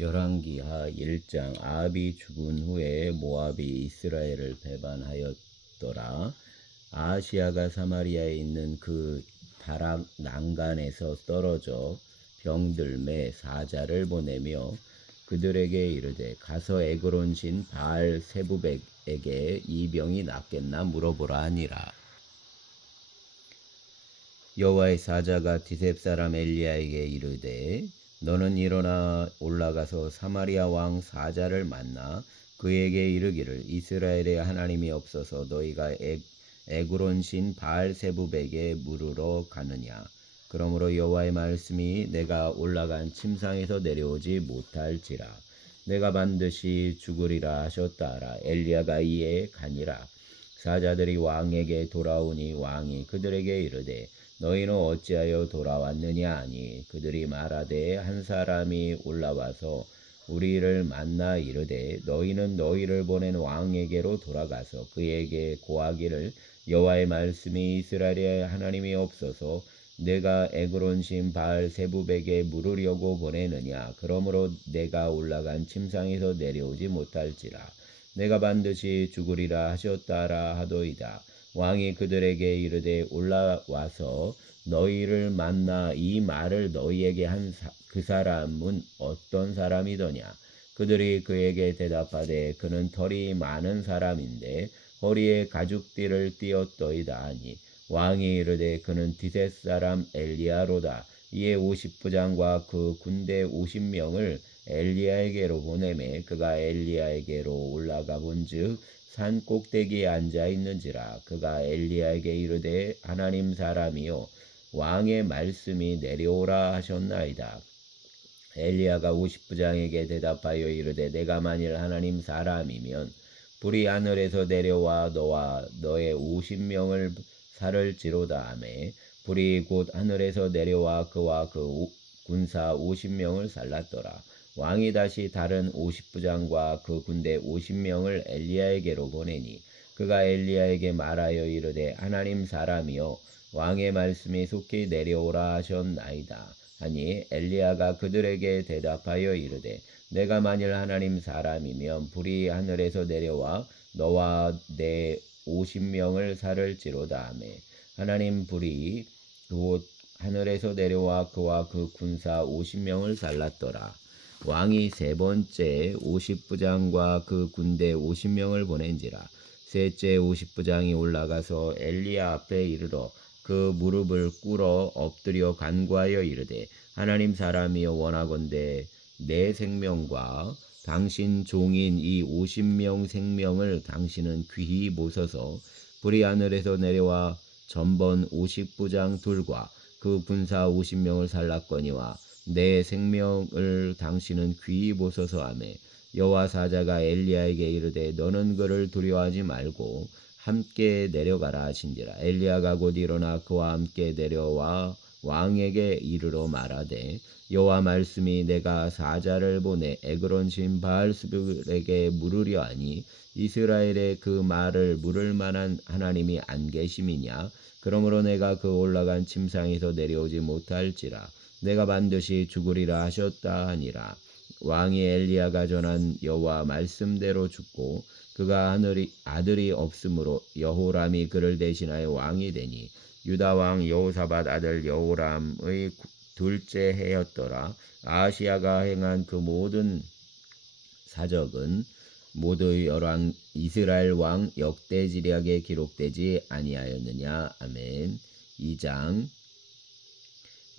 열왕기하 1장. 아합이 죽은 후에 모압이 이스라엘을 배반하였더라. 아하시야가 사마리아에 있는 그 다락 난간에서 떨어져 병들매 사자를 보내며 그들에게 이르되 가서 에그론 신 바알 세부백에게 이 병이 낫겠나 물어보라 하니라. 여호와의 사자가 디셉 사람 엘리야에게 이르되 너는 일어나 올라가서 사마리아 왕 사자를 만나 그에게 이르기를 이스라엘에 하나님이 없어서 너희가 에그론 신 바알세부백에 물으러 가느냐. 그러므로 여호와의 말씀이 내가 올라간 침상에서 내려오지 못할지라. 내가 반드시 죽으리라 하셨다 하라. 엘리야가 이에 가니라. 사자들이 왕에게 돌아오니 왕이 그들에게 이르되 너희는 어찌하여 돌아왔느냐 하니 그들이 말하되 한 사람이 올라와서 우리를 만나 이르되 너희는 너희를 보낸 왕에게로 돌아가서 그에게 고하기를 여호와의 말씀이 이스라엘에 하나님이 없어서 내가 에그론 신 바알 세부백에 물으려고 보내느냐. 그러므로 내가 올라간 침상에서 내려오지 못할지라. 내가 반드시 죽으리라 하셨다라 하도이다. 왕이 그들에게 이르되 올라와서 너희를 만나 이 말을 너희에게 한 그 사람은 어떤 사람이더냐. 그들이 그에게 대답하되 그는 털이 많은 사람인데 허리에 가죽띠를 띠었더이다 하니 왕이 이르되 그는 디셋 사람 엘리야로다. 이에 50부장과 그 군대 50명을 엘리야에게로 보내매 그가 엘리야에게로 올라가 본즉 산 꼭대기에 앉아 있는지라. 그가 엘리야에게 이르되 하나님 사람이요 왕의 말씀이 내려오라 하셨나이다. 엘리야가 50부장에게 대답하여 이르되 내가 만일 하나님 사람이면 불이 하늘에서 내려와 너와 너의 50명을 살을지로다 하매 불이 곧 하늘에서 내려와 그와 그 군사 50명을 살랐더라. 왕이 다시 다른 50부장과 그 군대 50명을 엘리야에게로 보내니 그가 엘리야에게 말하여 이르되 하나님 사람이여 왕의 말씀이 속히 내려오라 하셨나이다 하니 엘리야가 그들에게 대답하여 이르되 내가 만일 하나님 사람이면 불이 하늘에서 내려와 너와 내 50명을 살을지로다 하매 하나님 불이 곧 하늘에서 내려와 그와 그 군사 50명을 살랐더라. 왕이 세 번째 50부장과 그 군대 50명을 보낸지라. 셋째 50부장이 올라가서 엘리야 앞에 이르러 그 무릎을 꿇어 엎드려 간구하여 이르되 하나님 사람이여 원하건대 내 생명과 당신 종인 이 50명 생명을 당신은 귀히 보소서. 불이 하늘에서 내려와 전번 50부장 둘과 그 군사 50명을 살랐거니와 내 생명을 당신은 귀히 보소서 하며 여호와 사자가 엘리야에게 이르되 너는 그를 두려워하지 말고 함께 내려가라 하신지라. 엘리야가 곧 일어나 그와 함께 내려와 왕에게 이르러 말하되 여호와 말씀이 내가 사자를 보내 에그론 신 바알스불에게 물으려 하니 이스라엘의 그 말을 물을 만한 하나님이 안 계심이냐. 그러므로 내가 그 올라간 침상에서 내려오지 못할지라. 내가 반드시 죽으리라 하셨다 하니라. 왕이 엘리야가 전한 여호와 말씀대로 죽고 그가 아들이 없으므로 여호람이 그를 대신하여 왕이 되니 유다 왕 여호사밧 아들 여호람의 둘째 해였더라. 아하시야가 행한 그 모든 사적은 모두 열왕 이스라엘 왕 역대지략에 기록되지 아니하였느냐. 아멘. 2장.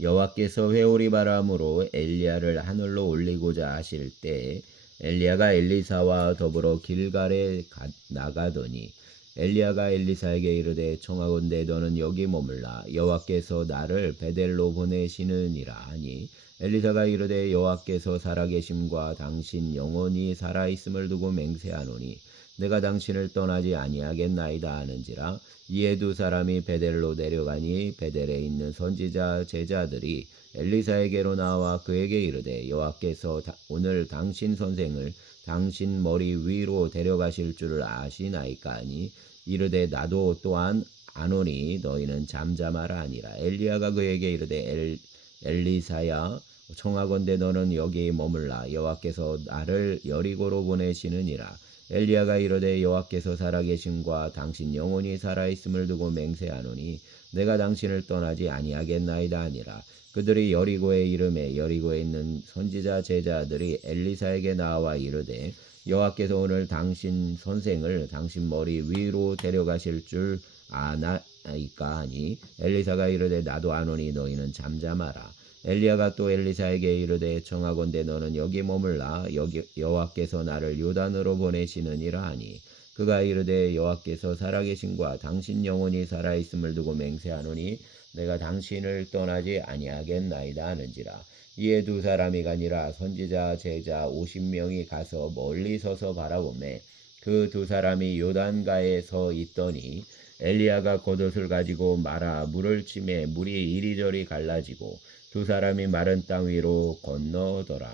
여호와께서 회오리 바람으로 엘리야를 하늘로 올리고자 하실 때 엘리야가 엘리사와 더불어 길갈에 나가더니 엘리야가 엘리사에게 이르되 청하건대 너는 여기 머물라. 여호와께서 나를 베델로 보내시느니라 하니 엘리사가 이르되 여호와께서 살아계심과 당신 영원히 살아있음을 두고 맹세하노니 내가 당신을 떠나지 아니하겠나이다 하는지라. 이에 두 사람이 베델로 내려가니 베델에 있는 선지자 제자들이 엘리사에게로 나와 그에게 이르되 여호와께서 오늘 당신 선생을 당신 머리 위로 데려가실 줄을 아시나이까 하니 이르되 나도 또한 아노니 너희는 잠잠하라 하니라. 엘리야가 그에게 이르되 엘리사야 청하건대 너는 여기 머물라. 여호와께서 나를 여리고로 보내시느니라. 엘리야가 이르되 여호와께서 살아계심과 당신 영혼이 살아있음을 두고 맹세하노니 내가 당신을 떠나지 아니하겠나이다 하니라. 그들이 여리고에 이름에 여리고에 있는 선지자 제자들이 엘리사에게 나와 이르되 여호와께서 오늘 당신 선생을 당신 머리 위로 데려가실 줄 아나이까 하니 엘리사가 이르되 나도 아노니 너희는 잠잠하라. 엘리야가 또 엘리사에게 이르되 청하건대 너는 여기 머물라. 여기 여호와께서 나를 요단으로 보내시느니라 하니 그가 이르되 여호와께서 살아계신과 당신 영혼이 살아있음을 두고 맹세하노니 내가 당신을 떠나지 아니하겠나이다 하는지라. 이에 두 사람이 가니라. 선지자 제자 50명이 가서 멀리 서서 바라보매 그 두 사람이 요단가에 서 있더니 엘리야가 겉옷을 가지고 말아 물을 치매 물이 이리저리 갈라지고 두 사람이 마른 땅 위로 건너더라.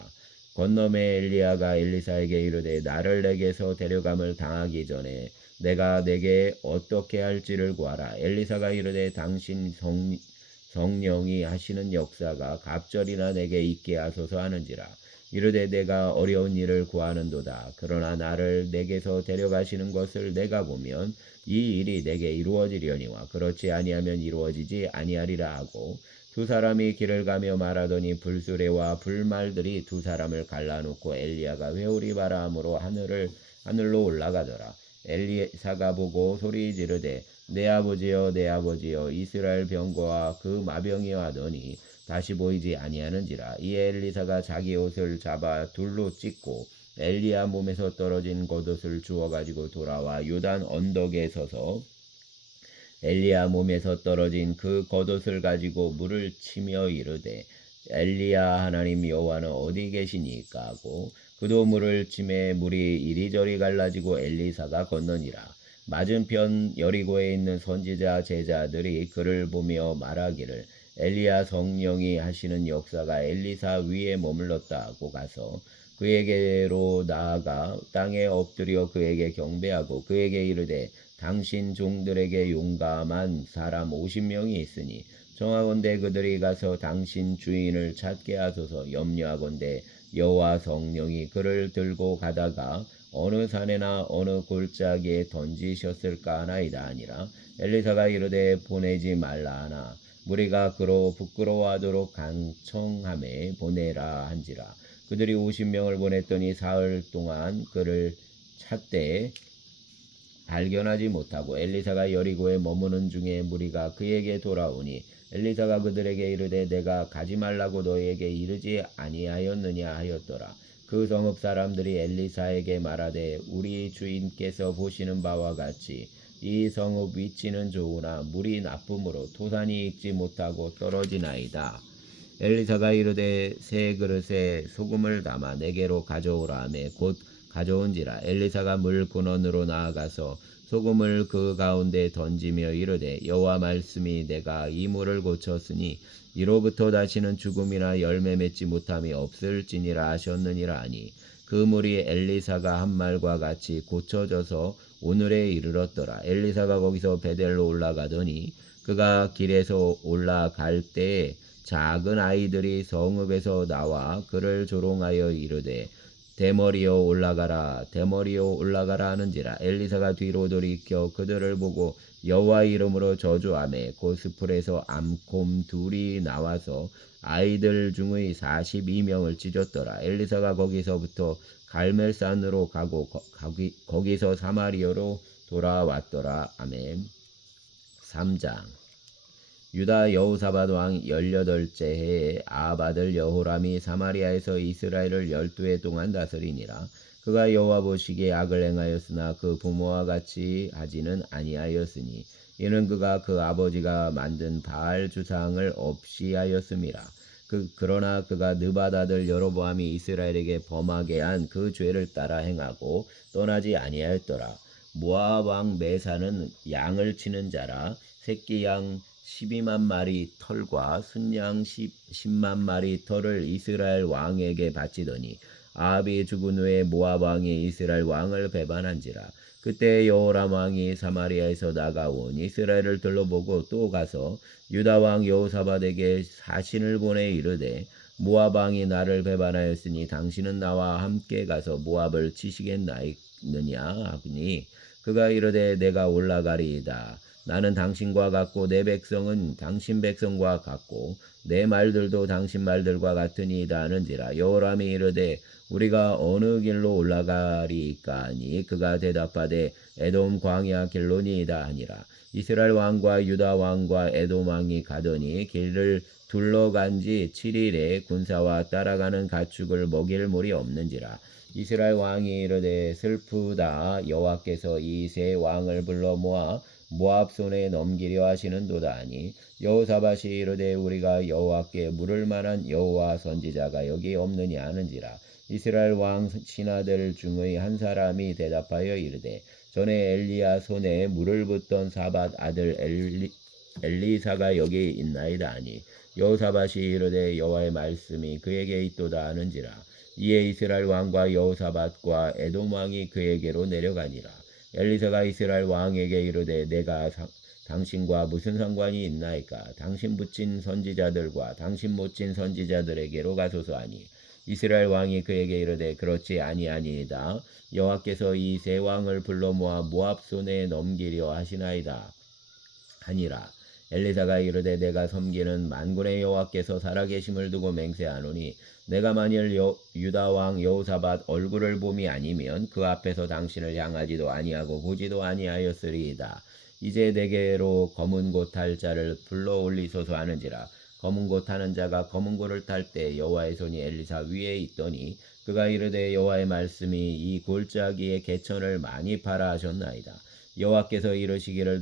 건너매 엘리야가 엘리사에게 이르되 나를 내게서 데려감을 당하기 전에 내가 내게 어떻게 할지를 구하라. 엘리사가 이르되 당신 성령이 하시는 역사가 갑절이나 내게 있게 하소서 하는지라. 이르되 내가 어려운 일을 구하는도다. 그러나 나를 내게서 데려가시는 것을 내가 보면 이 일이 내게 이루어지려니와 그렇지 아니하면 이루어지지 아니하리라 하고 두 사람이 길을 가며 말하더니 불수레와 불말들이 두 사람을 갈라놓고 엘리야가 회오리 바람으로 하늘로 올라가더라. 엘리사가 보고 소리 지르되 내 아버지여 내 아버지여 이스라엘 병거와 그 마병이여 하더니 다시 보이지 아니하는지라. 이에 엘리사가 자기 옷을 잡아 둘로 찢고 엘리야 몸에서 떨어진 겉옷을 주워 가지고 돌아와 요단 언덕에 서서 엘리야 몸에서 떨어진 그 겉옷을 가지고 물을 치며 이르되 엘리야 하나님 여호와는 어디 계시니까 하고 그도 물을 치매 물이 이리저리 갈라지고 엘리사가 건너니라. 맞은편 여리고에 있는 선지자 제자들이 그를 보며 말하기를 엘리야 성령이 하시는 역사가 엘리사 위에 머물렀다 하고 가서 그에게로 나아가 땅에 엎드려 그에게 경배하고 그에게 이르되 당신 종들에게 용감한 사람 50명이 있으니 청하건대 그들이 가서 당신 주인을 찾게 하소서. 염려하건대 여호와 성령이 그를 들고 가다가 어느 산에나 어느 골짜기에 던지셨을까 하나이다 하니라. 엘리사가 이르되 보내지 말라 하나 무리가 그로 부끄러워하도록 강청함에 보내라 한지라. 그들이 50명을 보냈더니 사흘 동안 그를 찾되 발견하지 못하고 엘리사가 여리고에 머무는 중에 무리가 그에게 돌아오니 엘리사가 그들에게 이르되 내가 가지 말라고 너희에게 이르지 아니하였느냐 하였더라. 그 성읍 사람들이 엘리사에게 말하되 우리 주인께서 보시는 바와 같이 이 성읍 위치는 좋으나 물이 나쁨으로 토산이 익지 못하고 떨어지나이다. 엘리사가 이르되 새 그릇에 소금을 담아 내게로 가져오라 하매 곧 가져온지라. 엘리사가 물 근원으로 나아가서 소금을 그 가운데 던지며 이르되 여호와 말씀이 내가 이 물을 고쳤으니 이로부터 다시는 죽음이나 열매 맺지 못함이 없을지니라 하셨느니라 하니 그 물이 엘리사가 한 말과 같이 고쳐져서 오늘에 이르렀더라. 엘리사가 거기서 베델로 올라가더니 그가 길에서 올라갈 때에 작은 아이들이 성읍에서 나와 그를 조롱하여 이르되 대머리여 올라가라 대머리여 올라가라 하는지라. 엘리사가 뒤로 돌이켜 그들을 보고 여호와 이름으로 저주하매 고스풀에서 암곰 둘이 나와서 아이들 중의 42명을 찢었더라. 엘리사가 거기서부터 갈멜산으로 가고 거기서 사마리아로 돌아왔더라. 아멘. 3장. 유다 여호사밧 왕 18째 해에 아합 아들 여호람이 사마리아에서 이스라엘을 12해 동안 다스리니라. 그가 여호와 보시기에 악을 행하였으나 그 부모와 같이 하지는 아니하였으니 이는 그가 그 아버지가 만든 바알 주상을 없이 하였음이라. 그러나 그가 느밧 아들 여로보암이 이스라엘에게 범하게 한 그 죄를 따라 행하고 떠나지 아니하였더라. 모압 왕 메사는 양을 치는 자라. 새끼 양 12만 마리 털과 순양 10만 마리 털을 이스라엘 왕에게 바치더니 아합이 죽은 후에 모압 왕이 이스라엘 왕을 배반한지라. 그때 여호람 왕이 사마리아에서 나가온 이스라엘을 둘러보고 또 가서 유다 왕 여호사밧에게 사신을 보내 이르되 모압 왕이 나를 배반하였으니 당신은 나와 함께 가서 모압을 치시겠나이느냐 하니 그가 이르되 내가 올라가리이다. 나는 당신과 같고 내 백성은 당신 백성과 같고 내 말들도 당신 말들과 같으니이다 하는지라. 여호람이 이르되 우리가 어느 길로 올라가리이까 하니 그가 대답하되 에돔 광야 길로니이다 하니라. 이스라엘 왕과 유다 왕과 에돔 왕이 가더니 길을 둘러간 지 7일에 군사와 따라가는 가축을 먹일 물이 없는지라. 이스라엘 왕이 이르되 슬프다. 여호와께서 이 세 왕을 불러 모아 모압 손에 넘기려 하시는도다 하니 여호사밧이 이르되 우리가 여호와께 물을 만한 여호와 선지자가 여기 없느냐 하는지라. 이스라엘 왕 신하들 중의 한 사람이 대답하여 이르되 전에 엘리야 손에 물을 붓던 사밧 아들 엘리사가 여기 있나이다 하니 여호사밧이 이르되 여호와의 말씀이 그에게 있도다 하는지라. 이에 이스라엘 왕과 여호사밧과 에돔 왕이 그에게로 내려가니라. 엘리사가 이스라엘 왕에게 이르되 내가 당신과 무슨 상관이 있나이까? 당신 붙인 선지자들과 당신 못진 선지자들에게로 가소서 하니 이스라엘 왕이 그에게 이르되 그렇지 아니하니이다. 여호와께서 이 세 왕을 불러 모아 모압 손에 넘기려 하시나이다 하니라. 엘리사가 이르되 내가 섬기는 만군의 여호와께서 살아계심을 두고 맹세하노니 내가 만일 유다 왕 여호사밧 얼굴을 봄이 아니면 그 앞에서 당신을 향하지도 아니하고 보지도 아니하였으리이다. 이제 내게로 검은 고 탈 자를 불러 올리소서 하는지라. 검은 고 타는 자가 검은 고를 탈 때 여호와의 손이 엘리사 위에 있더니 그가 이르되 여호와의 말씀이 이 골짜기에 개천을 많이 파라 하셨나이다. 여호와께서 이르시기를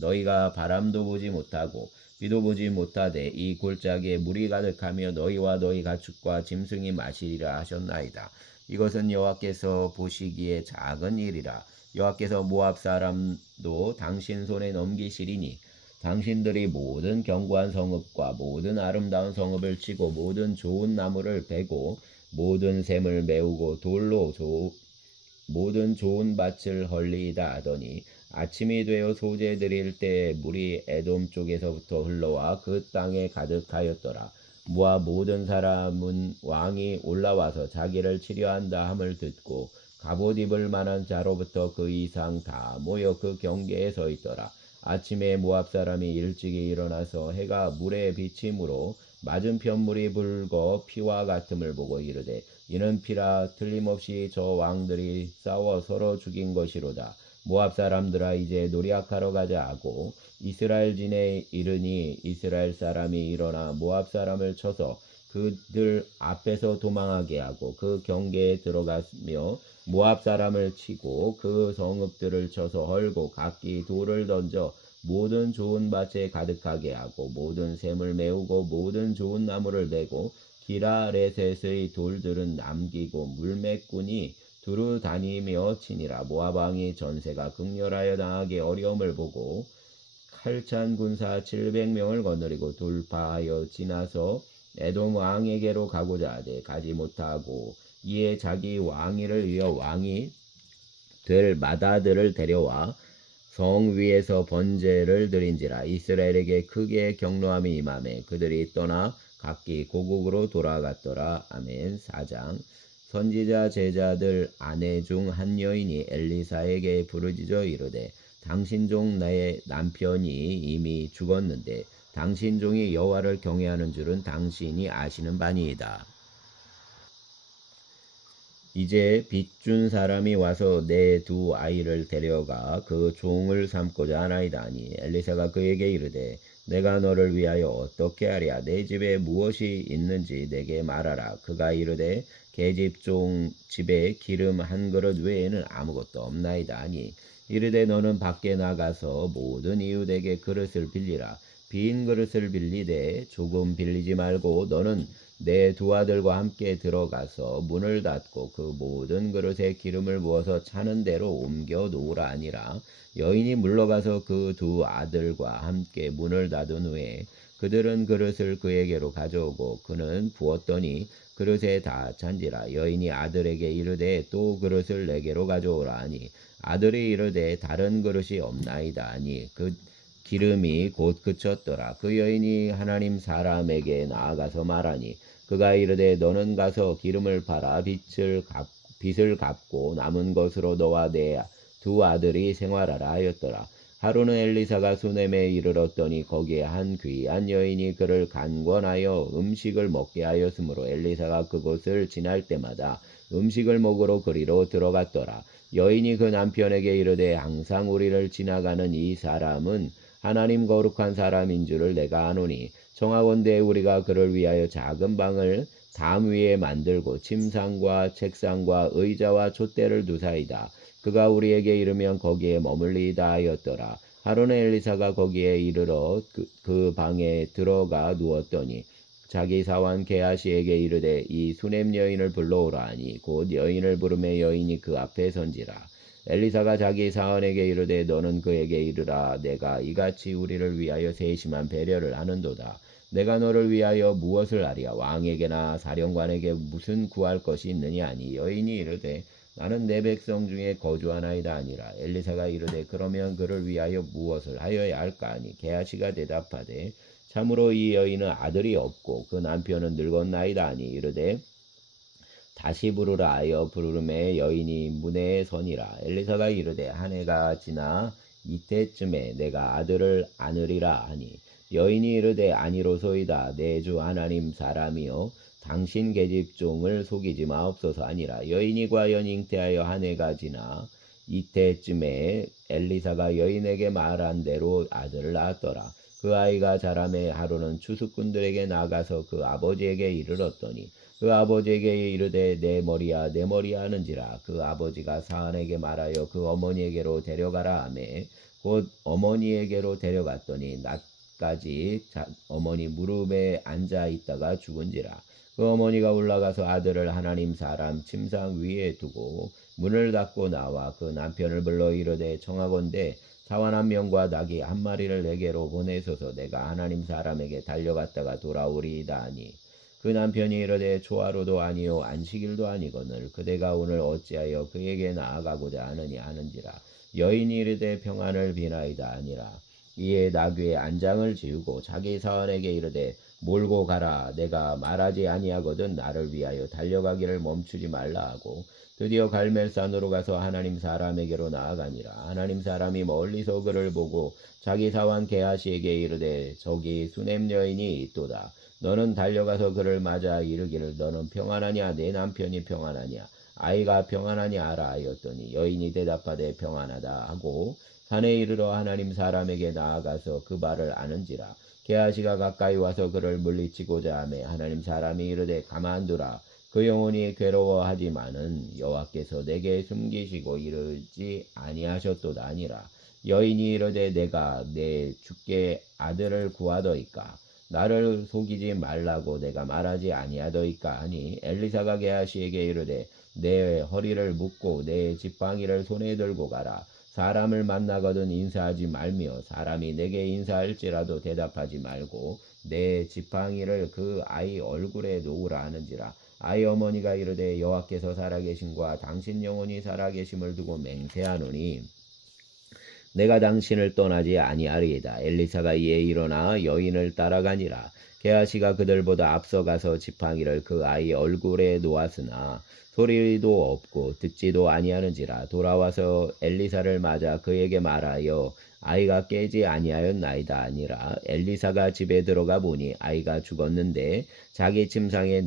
너희가 바람도 보지 못하고 비도 보지 못하되 이 골짜기에 물이 가득하며 너희와 너희 가축과 짐승이 마시리라 하셨나이다. 이것은 여호와께서 보시기에 작은 일이라. 여호와께서 모압 사람도 당신 손에 넘기시리니 당신들이 모든 견고한 성읍과 모든 아름다운 성읍을 치고 모든 좋은 나무를 베고 모든 샘을 메우고 돌로 모든 좋은 밭을 헐리이다 하더니 아침이 되어 소재 드릴 때 물이 에돔 쪽에서부터 흘러와 그 땅에 가득하였더라. 모압 모든 사람은 왕이 올라와서 자기를 치려한다 함을 듣고 갑옷 입을 만한 자로부터 그 이상 다 모여 그 경계에 서 있더라. 아침에 모압 사람이 일찍이 일어나서 해가 물에 비침으로 맞은편 물이 붉어 피와 같음을 보고 이르되 이는 피라. 틀림없이 저 왕들이 싸워 서로 죽인 것이로다. 모압 사람들아 이제 노략하러 가자 하고 이스라엘 진에 이르니 이스라엘 사람이 일어나 모압 사람을 쳐서 그들 앞에서 도망하게 하고 그 경계에 들어가며 모압 사람을 치고 그 성읍들을 쳐서 헐고 각기 돌을 던져 모든 좋은 밭에 가득하게 하고 모든 샘을 메우고 모든 좋은 나무를 베고 기라레셋의 돌들은 남기고 물매꾼이 두루 다니며 치니라. 모압 왕이 전세가 극렬하여 당하기 어려움을 보고 칼찬 군사 700명을 거느리고 돌파하여 지나서 에돔 왕에게로 가고자 하되 가지 못하고 이에 자기 왕위를 위하여 왕이 될 마다들을 데려와 성 위에서 번제를 드린지라. 이스라엘에게 크게 경노함이 임하매 그들이 떠나 각기 고국으로 돌아갔더라. 아멘. 4장. 선지자 제자들 아내 중 한 여인이 엘리사에게 부르짖어 이르되 당신 종 나의 남편이 이미 죽었는데 당신 종이 여호와를 경외하는 줄은 당신이 아시는 바니이다. 이제 빚준 사람이 와서 내 두 아이를 데려가 그 종을 삼고자 하나이다 하니 엘리사가 그에게 이르되 내가 너를 위하여 어떻게 하랴. 내 집에 무엇이 있는지 내게 말하라. 그가 이르되 계집종 집에 기름 한 그릇 외에는 아무것도 없나이다 하니 이르되 너는 밖에 나가서 모든 이웃에게 그릇을 빌리라. 빈 그릇을 빌리되 조금 빌리지 말고 너는 내 두 아들과 함께 들어가서 문을 닫고 그 모든 그릇에 기름을 부어서 차는 대로 옮겨 놓으라 하니라. 여인이 물러가서 그 두 아들과 함께 문을 닫은 후에 그들은 그릇을 그에게로 가져오고 그는 부었더니 그릇에 다 찬지라. 여인이 아들에게 이르되 또 그릇을 내게로 가져오라 하니 아들이 이르되 다른 그릇이 없나이다 하니 기름이 곧 그쳤더라. 그 여인이 하나님 사람에게 나아가서 말하니 그가 이르되 너는 가서 기름을 팔아 빚을 갚고 남은 것으로 너와 내 두 아들이 생활하라 하였더라. 하루는 엘리사가 수넴에 이르렀더니 거기에 한 귀한 여인이 그를 간권하여 음식을 먹게 하였으므로 엘리사가 그곳을 지날 때마다 음식을 먹으러 그리로 들어갔더라. 여인이 그 남편에게 이르되 항상 우리를 지나가는 이 사람은 하나님 거룩한 사람인 줄을 내가 아노니 청하건대 우리가 그를 위하여 작은 방을 담 위에 만들고 침상과 책상과 의자와 촛대를 두사이다. 그가 우리에게 이르면 거기에 머물리이다 하였더라. 하루는 엘리사가 거기에 이르러 그 방에 들어가 누웠더니 자기 사환 게하시에게 이르되 이 수넴 여인을 불러오라 하니 곧 여인을 부르매 여인이 그 앞에 선지라. 엘리사가 자기 사환에게 이르되 너는 그에게 이르라. 내가 이같이 우리를 위하여 세심한 배려를 하는도다. 내가 너를 위하여 무엇을 하랴. 왕에게나 사령관에게 무슨 구할 것이 있느냐 하니 여인이 이르되 나는 내 백성 중에 거주하나이다 아니라. 엘리사가 이르되 그러면 그를 위하여 무엇을 하여야 할까 하니 게하시가 대답하되 참으로 이 여인은 아들이 없고 그 남편은 늙었나이다 하니 이르되 다시 부르라 하여 부르매 여인이 문에 서니라. 엘리사가 이르되 한 해가 지나 이때쯤에 내가 아들을 안으리라 하니 여인이 이르되 아니로소이다. 내 주 하나님 사람이여 당신 계집종을 속이지 마옵소서 하니라. 여인이 과연 잉태하여 한 해가 지나 이때쯤에 엘리사가 여인에게 말한 대로 아들을 낳았더라. 그 아이가 자라매 하루는 추수꾼들에게 나가서 그 아버지에게 이르렀더니 그 아버지에게 이르되 내 머리야 내 머리야 하는지라. 그 아버지가 사안에게 말하여 그 어머니에게로 데려가라 하매 곧 어머니에게로 데려갔더니 낮까지 어머니 무릎에 앉아 있다가 죽은지라. 그 어머니가 올라가서 아들을 하나님 사람 침상 위에 두고 문을 닫고 나와 그 남편을 불러 이르되 청하건대 사환 한 명과 나귀 한 마리를 내게로 보내소서. 내가 하나님 사람에게 달려갔다가 돌아오리이다 하니 그 남편이 이르되 초하루도 아니요 안식일도 아니거늘 그대가 오늘 어찌하여 그에게 나아가고자 하느냐 하는지라. 여인이 이르되 평안을 비나이다 아니라. 이에 나귀의 안장을 지우고 자기 사환에게 이르되 몰고 가라. 내가 말하지 아니하거든 나를 위하여 달려가기를 멈추지 말라 하고 드디어 갈멜산으로 가서 하나님 사람에게로 나아가니라. 하나님 사람이 멀리서 그를 보고 자기 사환 게하시에게 이르되 저기 수넴 여인이 있도다. 너는 달려가서 그를 맞아 이르기를 너는 평안하냐 내 남편이 평안하냐 아이가 평안하냐 하라 하였더니 여인이 대답하되 평안하다 하고 산에 이르러 하나님 사람에게 나아가서 그 발을 아는지라. 게하시가 가까이 와서 그를 물리치고자 하매 하나님 사람이 이르되 가만두라. 그 영혼이 괴로워하지만은 여호와께서 내게 숨기시고 이르지 아니하셨도다 아니라. 여인이 이르되 내가 내 주께 아들을 구하더이까 나를 속이지 말라고 내가 말하지 아니하더이까 하니 엘리사가 게하시에게 이르되 내 허리를 묶고 내 지팡이를 손에 들고 가라. 사람을 만나거든 인사하지 말며 사람이 내게 인사할지라도 대답하지 말고 내 지팡이를 그 아이 얼굴에 놓으라 하는지라. 아이 어머니가 이르되 여호와께서 살아계심과 당신 영혼이 살아계심을 두고 맹세하노니 내가 당신을 떠나지 아니하리이다. 엘리사가 이에 일어나 여인을 따라가니라. 게하시가 그들보다 앞서가서 지팡이를 그 아이 얼굴에 놓았으나 소리도 없고 듣지도 아니하는지라. 돌아와서 엘리사를 맞아 그에게 말하여 아이가 깨지 아니하였나이다 아니라. 엘리사가 집에 들어가 보니 아이가 죽었는데 자기 침상에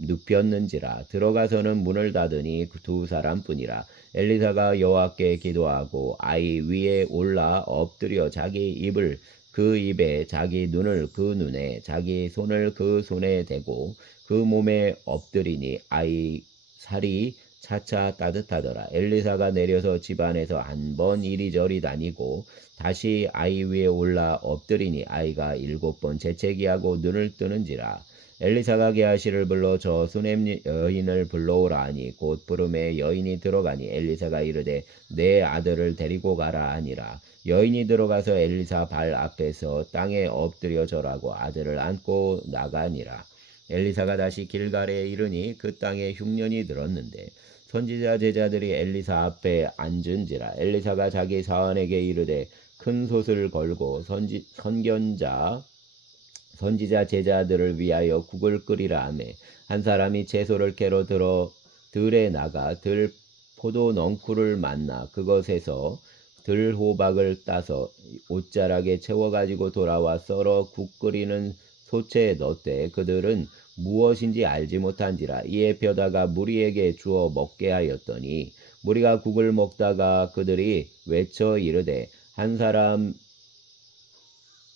눕혔는지라. 들어가서는 문을 닫으니 그 두 사람뿐이라. 엘리사가 여호와께 기도하고 아이 위에 올라 엎드려 자기 입을 그 입에 자기 눈을 그 눈에 자기 손을 그 손에 대고 그 몸에 엎드리니 아이 살이 차차 따뜻하더라. 엘리사가 내려서 집안에서 한 번 이리저리 다니고 다시 아이 위에 올라 엎드리니 아이가 7번 재채기하고 눈을 뜨는지라. 엘리사가 게하시를 불러 저 수넴 여인을 불러오라 하니 곧 부름에 여인이 들어가니 엘리사가 이르되 내 아들을 데리고 가라 하니라. 여인이 들어가서 엘리사 발 앞에서 땅에 엎드려 절하고 아들을 안고 나가니라. 엘리사가 다시 길갈에 이르니 그 땅에 흉년이 들었는데 선지자 제자들이 엘리사 앞에 앉은지라. 엘리사가 자기 사환에게 이르되 큰 솥을 걸고 선지자 제자들을 위하여 국을 끓이라 하며 한 사람이 채소를 캐러 들에 나가 들 포도 넝쿨을 만나 그것에서 들 호박을 따서 옷자락에 채워가지고 돌아와 썰어 국 끓이는 솥에 넣되 그들은 무엇인지 알지 못한지라. 이에 펴다가 무리에게 주어 먹게 하였더니 무리가 국을 먹다가 그들이 외쳐 이르되 한 사람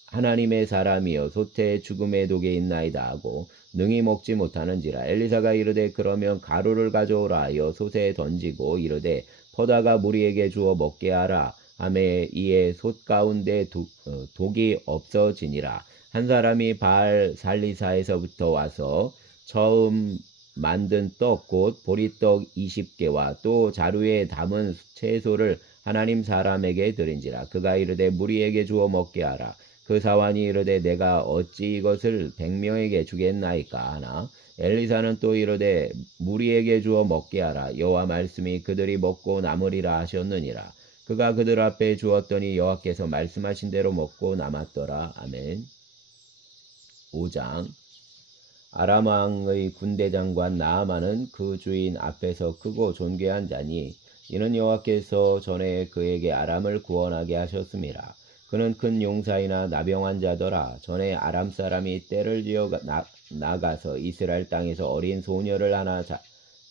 하나님의 사람이여 솥에 죽음의 독이 있나이다 하고 능히 먹지 못하는지라. 엘리사가 이르되 그러면 가루를 가져오라 하여 솥에 던지고 이르되 퍼다가 무리에게 주어 먹게 하라 하매 이에 솥 가운데 독이 없어지니라. 한 사람이 바알 살리사에서부터 와서 처음 만든 떡 곧 보리떡 20개와 또 자루에 담은 채소를 하나님 사람에게 드린지라. 그가 이르되 무리에게 주어 먹게 하라. 그 사환이 이르되 내가 어찌 이것을 100명에게 주겠나이까 하나 엘리사는 또 이르되 무리에게 주어 먹게 하라. 여호와 말씀이 그들이 먹고 남으리라 하셨느니라. 그가 그들 앞에 주었더니 여호와께서 말씀하신 대로 먹고 남았더라. 아멘. 5장. 아람 왕의 군대 장관 나아만은 그 주인 앞에서 크고 존귀한 자니 이는 여호와께서 전에 그에게 아람을 구원하게 하셨음이라. 그는 큰 용사이나 나병한 자더라. 전에 아람 사람이 떼를 지어 나가서 이스라엘 땅에서 어린 소녀를 하나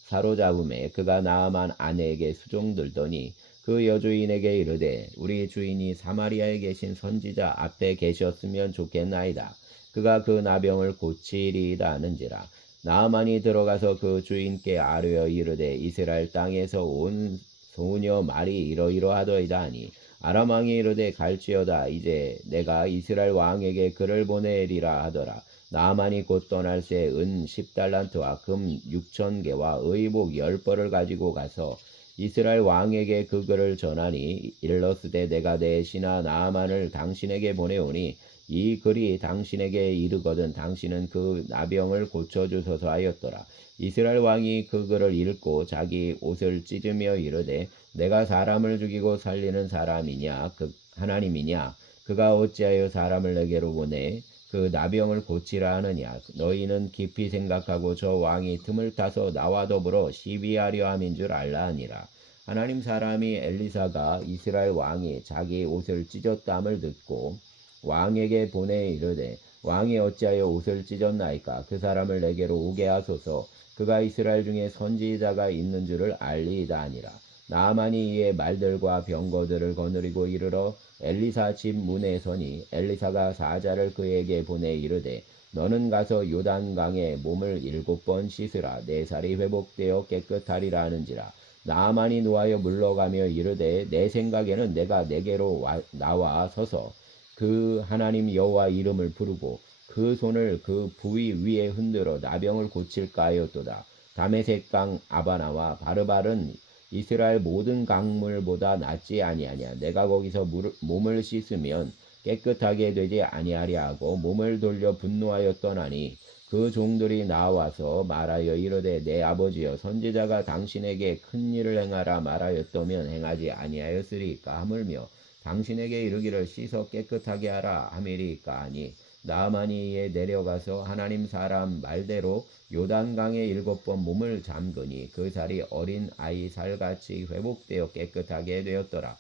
사로잡음에 그가 나아만 아내에게 수종들더니 그 여주인에게 이르되 우리 주인이 사마리아에 계신 선지자 앞에 계셨으면 좋겠나이다. 그가 그 나병을 고치리이다 하는지라. 나아만이 들어가서 그 주인께 아뢰어 이르되 이스라엘 땅에서 온 소녀 말이 이러이러하더이다 하니 아람 왕이 이르되 갈지어다. 이제 내가 이스라엘 왕에게 그를 보내리라 하더라. 나아만이 곧 떠날 새 은 10달란트와 금 6,000개와 의복 10벌을 가지고 가서 이스라엘 왕에게 그 글을 전하니 일러스되 내가 내 신하 나아만을 당신에게 보내오니 이 글이 당신에게 이르거든 당신은 그 나병을 고쳐주소서 하였더라. 이스라엘 왕이 그 글을 읽고 자기 옷을 찢으며 이르되 내가 사람을 죽이고 살리는 사람이냐 하나님이냐 그가 어찌하여 사람을 내게로 보내 그 나병을 고치라 하느냐. 너희는 깊이 생각하고 저 왕이 틈을 타서 나와 더불어 시비하려 함인 줄 알라 하니라. 하나님 사람이 엘리사가 이스라엘 왕이 자기 옷을 찢었담을 듣고 왕에게 보내 이르되 왕이 어찌하여 옷을 찢었나이까. 그 사람을 내게로 오게 하소서. 그가 이스라엘 중에 선지자가 있는 줄을 알리이다 하니라. 나아만이 이에 말들과 병거들을 거느리고 이르러 엘리사 집 문에 서니 엘리사가 사자를 그에게 보내 이르되 너는 가서 요단강에 몸을 7번 씻으라. 내 살이 회복되어 깨끗하리라 하는지라. 나아만이 노하여 물러가며 이르되 내 생각에는 내가 내게로 나와 서서 그 하나님 여호와 이름을 부르고 그 손을 그 부위 위에 흔들어 나병을 고칠까 하였도다. 다메섹강 아바나와 바르발은 이스라엘 모든 강물보다 낫지 아니하냐. 내가 거기서 몸을 씻으면 깨끗하게 되지 아니하랴 하고 몸을 돌려 분노하여 떠나니 그 종들이 나와서 말하여 이르되 내 아버지여 선지자가 당신에게 큰 일을 행하라 말하였다면 행하지 아니하였으리까 하물며 당신에게 이르기를 씻어 깨끗하게 하라 함이리까 하니 나아만이 이에 내려가서 하나님 사람 말대로 요단강에 7번 몸을 잠그니 그 살이 어린 아이 살같이 회복되어 깨끗하게 되었더라.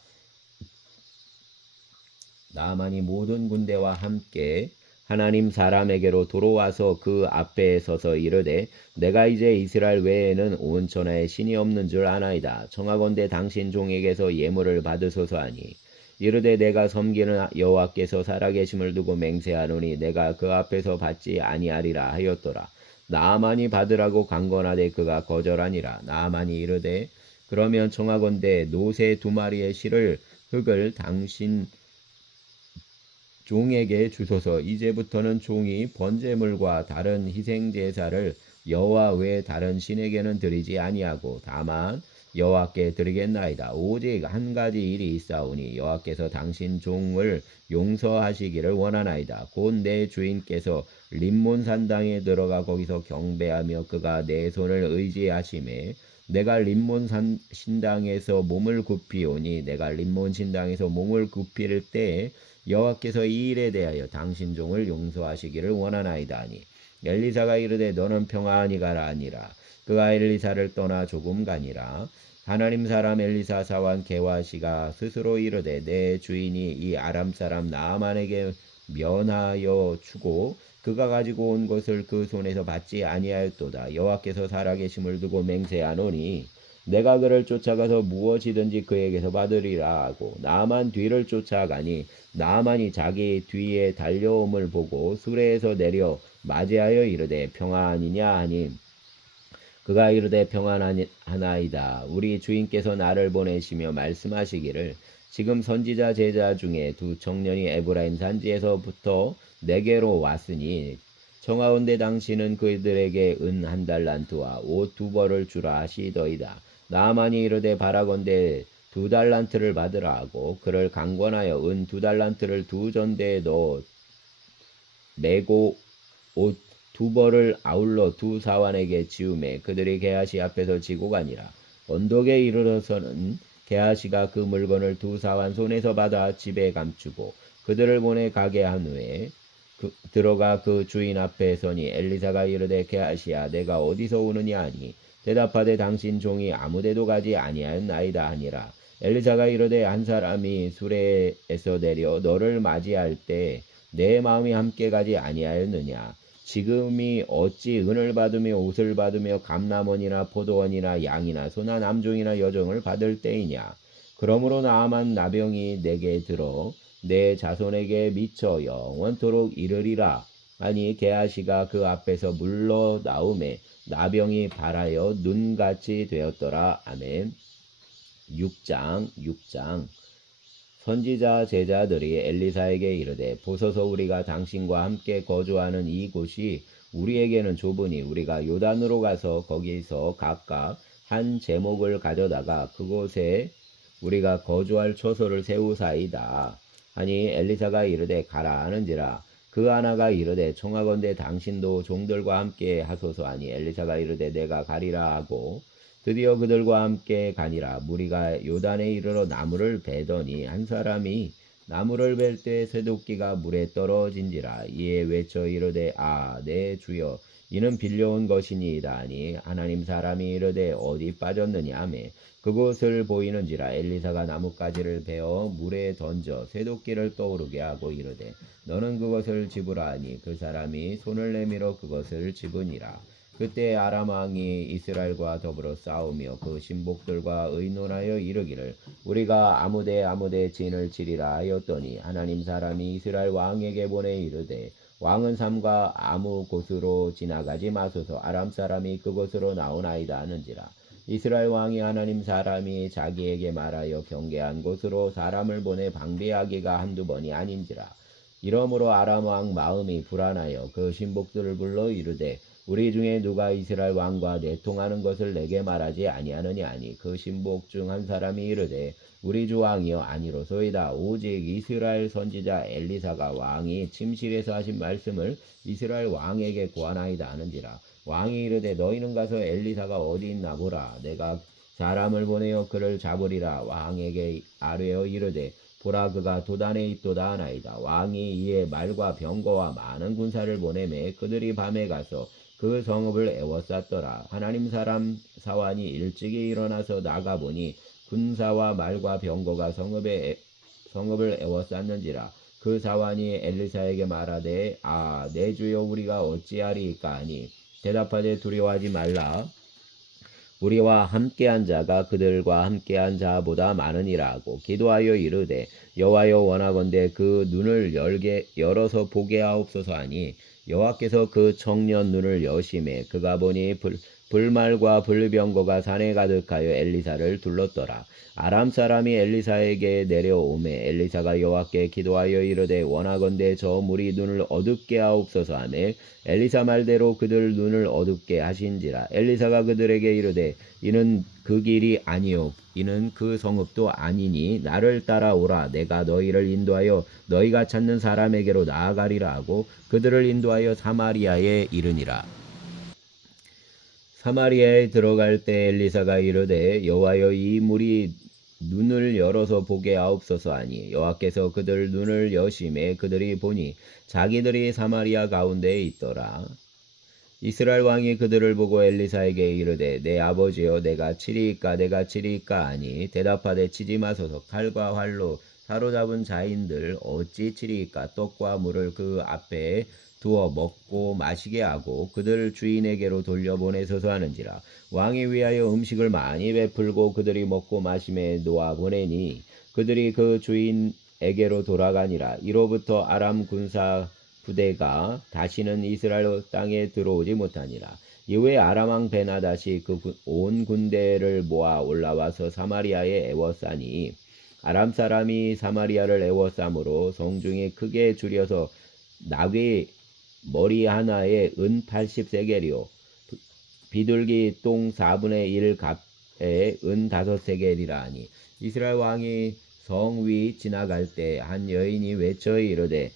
나아만이 모든 군대와 함께 하나님 사람에게로 돌아와서 그 앞에 서서 이르되 내가 이제 이스라엘 외에는 온 천하에 신이 없는 줄 아나이다. 청하건대 당신 종에게서 예물을 받으소서 하니 이르되 내가 섬기는 여호와께서 살아계심을 두고 맹세하노니 내가 그 앞에서 받지 아니하리라 하였더라. 나아만이 받으라고 강건하되 그가 거절하니라. 나아만이 이르되 그러면 청하건대 노새 2마리의 흙을 당신 종에게 주소서. 이제부터는 종이 번제물과 다른 희생제사를 여호와 외 다른 신에게는 드리지 아니하고 다만 여호와께 드리겠나이다. 오직 한 가지 일이 있사오니 여호와께서 당신 종을 용서하시기를 원하나이다. 곧 내 주인께서 림몬산 땅에 들어가 거기서 경배하며 그가 내 손을 의지하심에 내가 림몬산 신당에서 몸을 굽히오니 내가 림몬 신당에서 몸을 굽힐 때에 여호와께서 이 일에 대하여 당신 종을 용서하시기를 원하나이다 하니 엘리사가 이르되 너는 평안히 가라 하니라. 그가 엘리사를 떠나 조금 가니라. 하나님 사람 엘리사 사환 게하시가 스스로 이르되 내 주인이 이 아람 사람 나아만에게 면하여 주고 그가 가지고 온 것을 그 손에서 받지 아니하였도다. 여호와께서 살아계심을 두고 맹세하노니 내가 그를 쫓아가서 무엇이든지 그에게서 받으리라 하고 나아만 뒤를 쫓아가니 나아만이 자기 뒤에 달려옴을 보고 수레에서 내려 맞이하여 이르되 평안이냐 하니 그가 이르되 평안하나이다. 우리 주인께서 나를 보내시며 말씀하시기를 지금 선지자 제자 중에 두 청년이 에브라임 산지에서부터 내게로 왔으니 청하온대 당신은 그들에게 은 1달란트와 옷 2벌을 주라 하시더이다. 나아만이 이르되 바라건대 2달란트를 받으라 하고 그를 강권하여 은 2달란트를 두 전대에 넣어 메고 옷 2벌을 아울러 두 사환에게 지우매 그들이 게하시 앞에서 지고 가니라. 언덕에 이르러서는 게하시가 그 물건을 두 사환 손에서 받아 집에 감추고 그들을 보내 가게 한 후에 들어가 그 주인 앞에 서니 엘리사가 이르되 게하시야 내가 어디서 오느냐 하니 대답하되 당신 종이 아무데도 가지 아니하였나이다 하니라. 엘리사가 이르되 한 사람이 수레에서 내려 너를 맞이할 때 내 마음이 함께 가지 아니하였느냐. 지금이 어찌 은을 받으며 옷을 받으며 감람원이나 포도원이나 양이나 소나 남종이나 여종을 받을 때이냐. 그러므로 나아만 나병이 내게 들어 내 자손에게 미쳐 영원토록 이르리라 하니 게하시가 그 앞에서 물러 나오매 나병이 발하여 눈같이 되었더라. 아멘. 6장 선지자 제자들이 엘리사에게 이르되 보소서 우리가 당신과 함께 거주하는 이곳이 우리에게는 좁으니 우리가 요단으로 가서 거기서 각각 한 제목을 가져다가 그곳에 우리가 거주할 처소를 세우사이다 하니 엘리사가 이르되 가라 하는지라. 그 하나가 이르되 청하건대 당신도 종들과 함께 하소서 하니 엘리사가 이르되 내가 가리라 하고 드디어 그들과 함께 가니라. 무리가 요단에 이르러 나무를 베더니 한 사람이 나무를 벨 때 쇠도끼가 물에 떨어진지라. 이에 외쳐 이르되 내 주여 이는 빌려온 것이니이다 하니 하나님 사람이 이르되 어디 빠졌느냐 하며 그곳을 보이는지라. 엘리사가 나뭇가지를 베어 물에 던져 쇠도끼를 떠오르게 하고 이르되 너는 그것을 집으라 하니 그 사람이 손을 내밀어 그것을 집으니라. 그때 아람 왕이 이스라엘과 더불어 싸우며 그 신복들과 의논하여 이르기를 우리가 아무데 진을 치리라 하였더니 하나님 사람이 이스라엘 왕에게 보내 이르되 왕은 삼가 아무 곳으로 지나가지 마소서 아람 사람이 그곳으로 나오나이다 하는지라. 이스라엘 왕이 하나님 사람이 자기에게 말하여 경계한 곳으로 사람을 보내 방비하기가 한두 번이 아닌지라. 이러므로 아람 왕 마음이 불안하여 그 신복들을 불러 이르되 우리 중에 누가 이스라엘 왕과 내통하는 것을 내게 말하지 아니하느냐 하니 그 신복 중 한 사람이 이르되 우리 주 왕이여 아니로소이다. 오직 이스라엘 선지자 엘리사가 왕이 침실에서 하신 말씀을 이스라엘 왕에게 고하나이다 하는지라. 왕이 이르되 너희는 가서 엘리사가 어디 있나 보라. 내가 사람을 보내어 그를 잡으리라. 왕에게 아뢰어 이르되 보라 그가 도단에 있도다 하나이다. 왕이 이에 말과 병거와 많은 군사를 보내매 그들이 밤에 가서 그 성읍을 에워쌌더라. 하나님 사람 사환이 일찍이 일어나서 나가보니 군사와 말과 병거가 성읍을 에워쌌는지라. 그 사환이 엘리사에게 말하되 내 주여 우리가 어찌하리이까 하니 대답하되 두려워하지 말라. 우리와 함께한 자가 그들과 함께한 자보다 많으니라 하고 기도하여 이르되 여호와여 원하건대 그 눈을 열어서 보게 하옵소서 하니 여호와께서 그 청년 눈을 여심해 그가 보니 불말과 불병거가 산에 가득하여 엘리사를 둘렀더라. 아람 사람이 엘리사에게 내려오매 엘리사가 여호와께 기도하여 이르되 원하건대 저 물이 눈을 어둡게 하옵소서 하매 엘리사 말대로 그들 눈을 어둡게 하신지라. 엘리사가 그들에게 이르되 이는 그 길이 아니요 이는 그 성읍도 아니니 나를 따라오라. 내가 너희를 인도하여 너희가 찾는 사람에게로 나아가리라 하고 그들을 인도하여 사마리아에 이르니라. 사마리아에 들어갈 때 엘리사가 이르되 여호와여 이 물이 눈을 열어서 보게 하옵소서 하니 여호와께서 그들 눈을 여심해 그들이 보니 자기들이 사마리아 가운데에 있더라. 이스라엘 왕이 그들을 보고 엘리사에게 이르되 내 아버지여 내가 치리이까 하니 대답하되 치지 마소서. 칼과 활로 사로잡은 자인들 어찌 치리이까. 떡과 물을 그 앞에 두어 먹고 마시게 하고 그들 주인에게로 돌려보내소서 하는지라. 왕이 위하여 음식을 많이 베풀고 그들이 먹고 마심에 놓아 보내니 그들이 그 주인에게로 돌아가니라. 이로부터 아람 군사 부대가 다시는 이스라엘 땅에 들어오지 못하니라. 이후에 아람 왕 베나다시 그 온 군대를 모아 올라와서 사마리아에 애워싸니 아람 사람이 사마리아를 애워싸므로 성중이 크게 줄여서 나귀 머리 하나에 은 80세겔이요 비둘기 똥 4분의 1 값에 은 5세겔이라 하니 이스라엘 왕이 성 위 지나갈 때 한 여인이 외쳐 이르되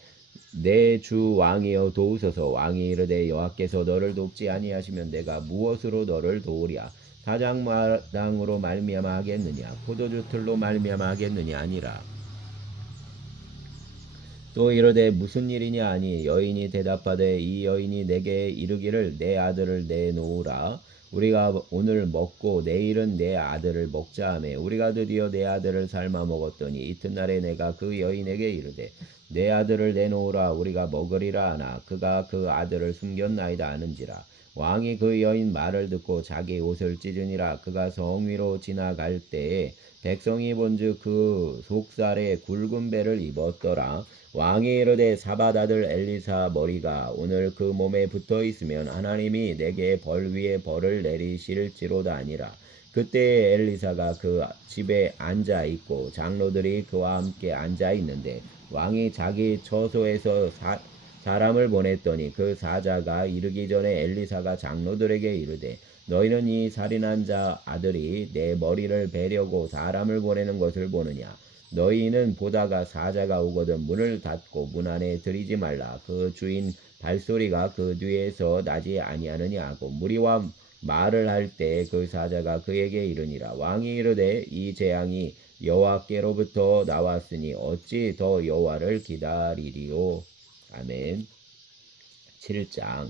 내 주 왕이여 도우소서. 왕이 이르되 여호와께서 너를 돕지 아니하시면 내가 무엇으로 너를 도우랴. 사장마당으로 말미암아 하겠느냐 포도주 틀로 말미암아 하겠느냐 아니라. 또 이르되 무슨 일이냐 하니 여인이 대답하되 이 여인이 내게 이르기를 내 아들을 내놓으라. 우리가 오늘 먹고 내일은 내 아들을 먹자 하매 우리가 드디어 내 아들을 삶아 먹었더니 이튿날에 내가 그 여인에게 이르되 내 아들을 내놓으라. 우리가 먹으리라 하나 그가 그 아들을 숨겼나이다 하는지라. 왕이 그 여인 말을 듣고 자기 옷을 찢으니라. 그가 성 위로 지나갈 때에 백성이 본즉 그 속살에 굵은 배를 입었더라. 왕이 이르되 사밧 아들 엘리사 머리가 오늘 그 몸에 붙어 있으면 하나님이 내게 벌 위에 벌을 내리실지로다 아니라. 그때 엘리사가 그 집에 앉아 있고 장로들이 그와 함께 앉아 있는데 왕이 자기 처소에서 사람을 보냈더니 그 사자가 이르기 전에 엘리사가 장로들에게 이르되 너희는 이 살인한 자 아들이 내 머리를 베려고 사람을 보내는 것을 보느냐. 너희는 보다가 사자가 오거든 문을 닫고 문 안에 들이지 말라. 그 주인 발소리가 그 뒤에서 나지 아니하느냐 하고 무리와 말을 할 때 그 사자가 그에게 이르니라. 왕이 이르되 이 재앙이 여호와께로부터 나왔으니 어찌 더 여호와를 기다리리요. 아멘. 7장.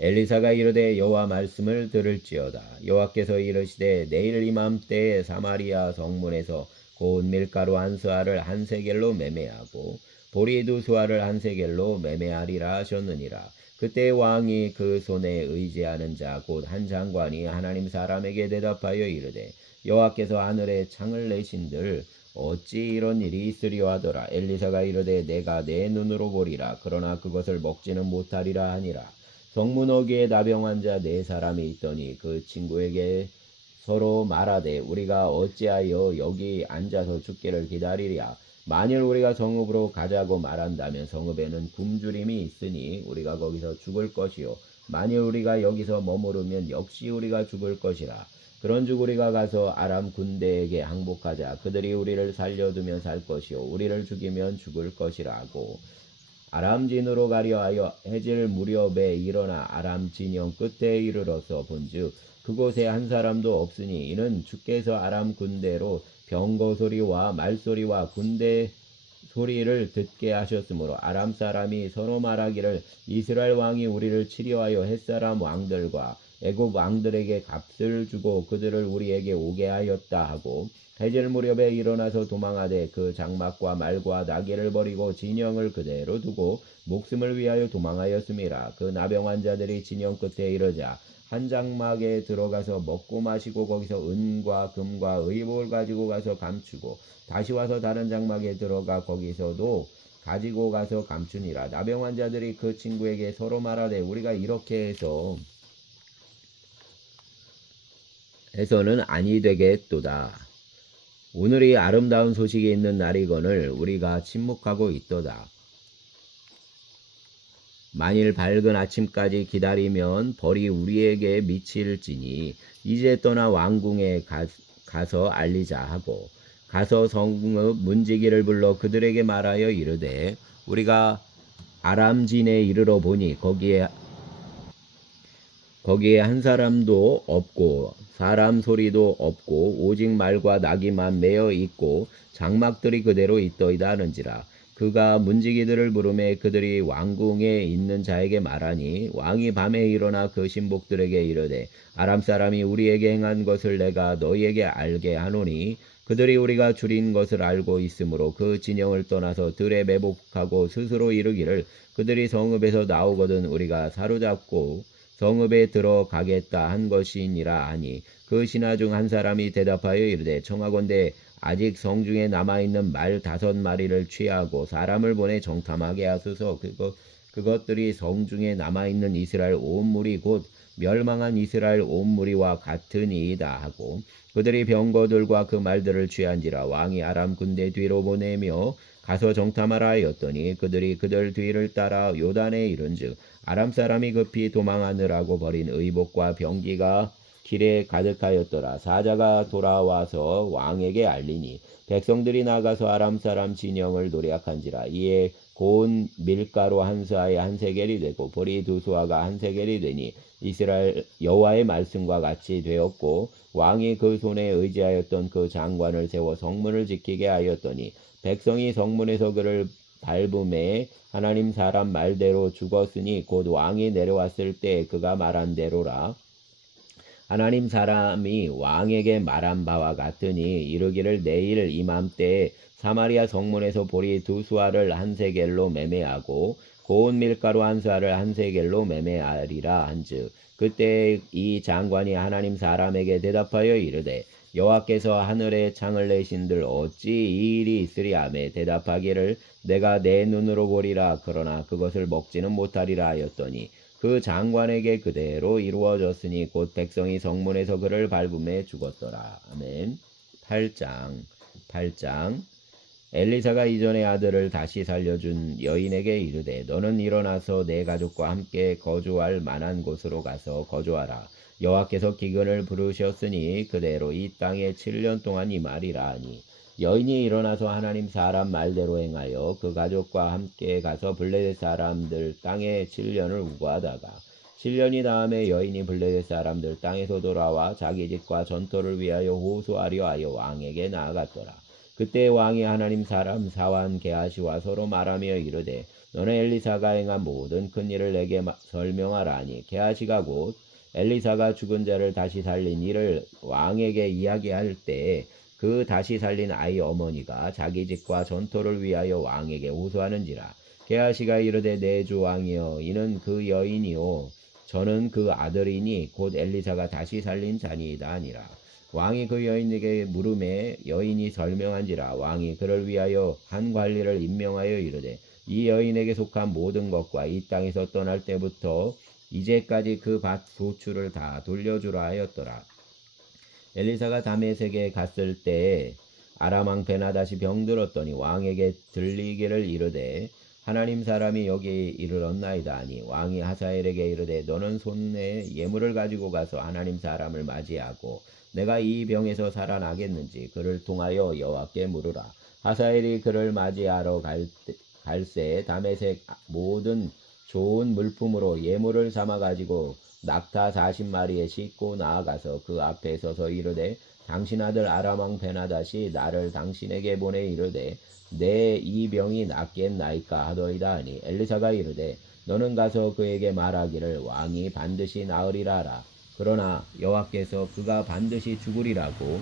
엘리사가 이르되 여호와 말씀을 들을지어다. 여호와께서 이르시되 내일 이맘때에 사마리아 성문에서 곧 밀가루 한 스아를 한 세겔로 매매하고 보리 두 스아를 한 세겔로 매매하리라 하셨느니라. 그때 왕이 그 손에 의지하는 자 곧 한 장관이 하나님 사람에게 대답하여 이르되 여호와께서 하늘에 창을 내신들 어찌 이런 일이 있으리요 하더라. 엘리사가 이르되 내가 내 눈으로 보리라. 그러나 그것을 먹지는 못하리라 하니라. 성문 어귀에 나병 환자 4사람이 있더니 그 친구에게 서로 말하되 우리가 어찌하여 여기 앉아서 죽기를 기다리랴. 만일 우리가 성읍으로 가자고 말한다면 성읍에는 굶주림이 있으니 우리가 거기서 죽을 것이요 만일 우리가 여기서 머무르면 역시 우리가 죽을 것이라. 그런즉 우리가 가서 아람 군대에게 항복하자. 그들이 우리를 살려두면 살 것이요 우리를 죽이면 죽을 것이라고. 아람 진으로 가려 하여 해질 무렵에 일어나 아람 진영 끝에 이르러서 본즉 그곳에 한 사람도 없으니 이는 주께서 아람 군대로 병거 소리와 말소리와 군대 소리를 듣게 하셨으므로 아람 사람이 서로 말하기를 이스라엘 왕이 우리를 치려하여 햇사람 왕들과 애굽 왕들에게 값을 주고 그들을 우리에게 오게 하였다 하고 해질 무렵에 일어나서 도망하되 그 장막과 말과 나귀를 버리고 진영을 그대로 두고 목숨을 위하여 도망하였음이라. 그 나병 환자들이 진영 끝에 이르자 한 장막에 들어가서 먹고 마시고 거기서 은과 금과 의복을 가지고 가서 감추고 다시 와서 다른 장막에 들어가 거기서도 가지고 가서 감추니라. 나병 환자들이 그 친구에게 서로 말하되 우리가 이렇게 해서 해서는 아니 되겠도다. 오늘이 아름다운 소식이 있는 날이거늘 우리가 침묵하고 있도다. 만일 밝은 아침까지 기다리면 벌이 우리에게 미칠지니 이제 떠나 왕궁에 가서 알리자 하고 가서 성읍 문지기를 불러 그들에게 말하여 이르되 우리가 아람진에 이르러 보니 거기에 한 사람도 없고 사람 소리도 없고 오직 말과 나귀만 매어 있고 장막들이 그대로 있더이다 하는지라. 그가 문지기들을 부르매 그들이 왕궁에 있는 자에게 말하니 왕이 밤에 일어나 그 신복들에게 이르되 아람 사람이 우리에게 행한 것을 내가 너희에게 알게 하노니 그들이 우리가 줄인 것을 알고 있으므로 그 진영을 떠나서 들에 매복하고 스스로 이르기를 그들이 성읍에서 나오거든 우리가 사로잡고 성읍에 들어가겠다 한 것이니라 하니 그 신하 중 한 사람이 대답하여 이르되 청하건대 아직 성중에 남아있는 말 5마리를 취하고 사람을 보내 정탐하게 하소서. 그것들이 성중에 남아있는 이스라엘 온 무리 곧 멸망한 이스라엘 온 무리와 같으니이다 하고 그들이 병거들과 그 말들을 취한지라. 왕이 아람 군대 뒤로 보내며 가서 정탐하라 하였더니 그들이 그들 뒤를 따라 요단에 이른즉 아람 사람이 급히 도망하느라고 버린 의복과 병기가 길에 가득하였더라. 사자가 돌아와서 왕에게 알리니 백성들이 나가서 아람 사람 진영을 노략한지라. 이에 고운 밀가루 한 수아에 한 세겔이 되고 보리 2수아가 한 세겔이 되니 이스라엘 여호와의 말씀과 같이 되었고 왕이 그 손에 의지하였던 그 장관을 세워 성문을 지키게 하였더니 백성이 성문에서 그를 밟음에 하나님 사람 말대로 죽었으니 곧 왕이 내려왔을 때 그가 말한 대로라. 하나님 사람이 왕에게 말한 바와 같으니 이르기를 내일 이맘때에 사마리아 성문에서 보리 2수아를 한 세겔로 매매하고 고운 밀가루 한 수아를 한 세겔로 매매하리라 한즉 그때 이 장관이 하나님 사람에게 대답하여 이르되 여호와께서 하늘에 창을 내신들 어찌 이 일이 있으리하며 대답하기를 내가 내 눈으로 보리라 그러나 그것을 먹지는 못하리라 하였더니 그 장관에게 그대로 이루어졌으니 곧 백성이 성문에서 그를 밟음에 죽었더라. 아멘. 8장 엘리사가 이전의 아들을 다시 살려준 여인에게 이르되 너는 일어나서 내 가족과 함께 거주할 만한 곳으로 가서 거주하라. 여호와께서 기근을 부르셨으니 그대로 이 땅에 7년 동안 임하리라 하니 여인이 일어나서 하나님 사람 말대로 행하여 그 가족과 함께 가서 블레셋 사람들 땅에 7년을 우거하다가 7년이 다음에 여인이 블레셋 사람들 땅에서 돌아와 자기 집과 전토를 위하여 호소하려 하여 왕에게 나아갔더라. 그때 왕이 하나님 사람 사완 게하시와 서로 말하며 이르되 너는 엘리사가 행한 모든 큰 일을 내게 설명하라 하니 게하시가 곧 엘리사가 죽은 자를 다시 살린 일을 왕에게 이야기할 때 그 다시 살린 아이 어머니가 자기 집과 전토를 위하여 왕에게 호소하는지라. 게하시가 이르되 내 주 왕이여 이는 그 여인이요 저는 그 아들이니 곧 엘리사가 다시 살린 자니이다 하니라. 왕이 그 여인에게 물음에 여인이 설명한지라. 왕이 그를 위하여 한 관리를 임명하여 이르되 이 여인에게 속한 모든 것과 이 땅에서 떠날 때부터 이제까지 그 밭 소출을 다 돌려주라 하였더라. 엘리사가 다메섹에 갔을 때에 아람 왕 베나다시 병들었더니 왕에게 들리기를 이르되 하나님 사람이 여기 이르렀나이다 하니 왕이 하사엘에게 이르되 너는 손에 예물을 가지고 가서 하나님 사람을 맞이하고 내가 이 병에서 살아나겠는지 그를 통하여 여호와께 물으라. 하사엘이 그를 맞이하러 갈새 다메섹 모든 좋은 물품으로 예물을 삼아 가지고 낙타 40마리에 싣고 나아가서 그 앞에 서서 이르되 당신 아들 아람 왕 베나다시 나를 당신에게 보내 이르되 내 이 병이 낫겠나이까 하더이다 하니 엘리사가 이르되 너는 가서 그에게 말하기를 왕이 반드시 나으리라 하라. 그러나 여호와께서 그가 반드시 죽으리라고